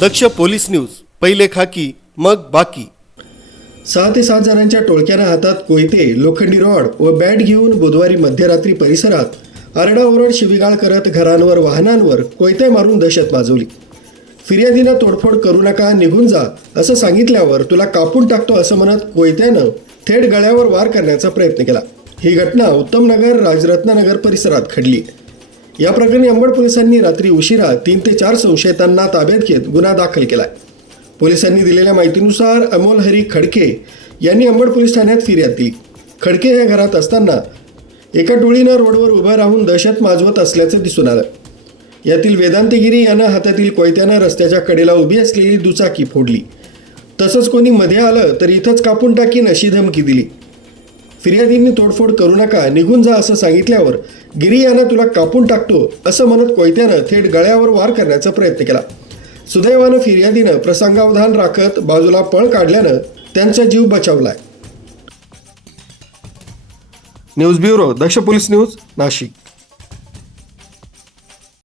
दक्ष police news पहिले खाकी मग बाकी. सहा ते सात जणांच्या टोळक्यानं हातात कोयते लोखंडी रॉड व बॅट घेऊन बुधवारी मध्यरात्री परिसरात आरडाओरड शिवीगाळ करत घरांवर वाहनांवर कोयते मारून दहशत माजवली. फिर्यादीनं तोडफोड करू नका निघून जा असं सांगितल्यावर तुला कापून टाकतो असं म्हणत कोयत्यानं थेट गळ्यावर वार करण्याचा प्रयत्न केला. ही घटना उत्तमनगर राजरत्ननगर परिसरात घडली. या प्रकरणी अंबड पोलिसांनी रात्री उशिरा तीन ते चार संशयितांना ताब्यात घेत गुन्हा दाखल केलाय. पोलिसांनी दिलेल्या माहितीनुसार अमोल हरी खडके यांनी अंबड पोलीस ठाण्यात फिर्याद दिली. खडके हे घरात असताना एका टोळीनं रोडवर उभं राहून दहशत माजवत असल्याचं दिसून आलं. यातील वेदांतगिरी यानं हातातील कोयत्यानं रस्त्याच्या कडेला उभी असलेली दुचाकी फोडली. तसंच कोणी मध्ये आलं तर इथंच कापून टाकीन अशी धमकी दिली. फिर्यादींनी तोडफोड करू नका निघून जा असं सांगितल्यावर गिरी यानं तुला कापून टाकतो असं म्हणत कोयत्यानं थेट गळ्यावर वार करण्याचा प्रयत्न केला. सुदैवानं फिर्यादीनं प्रसंगावधान राखत बाजूला पळ काढल्यानं त्यांचा जीव बचावलाय. News bureau Daksh police news Nashik.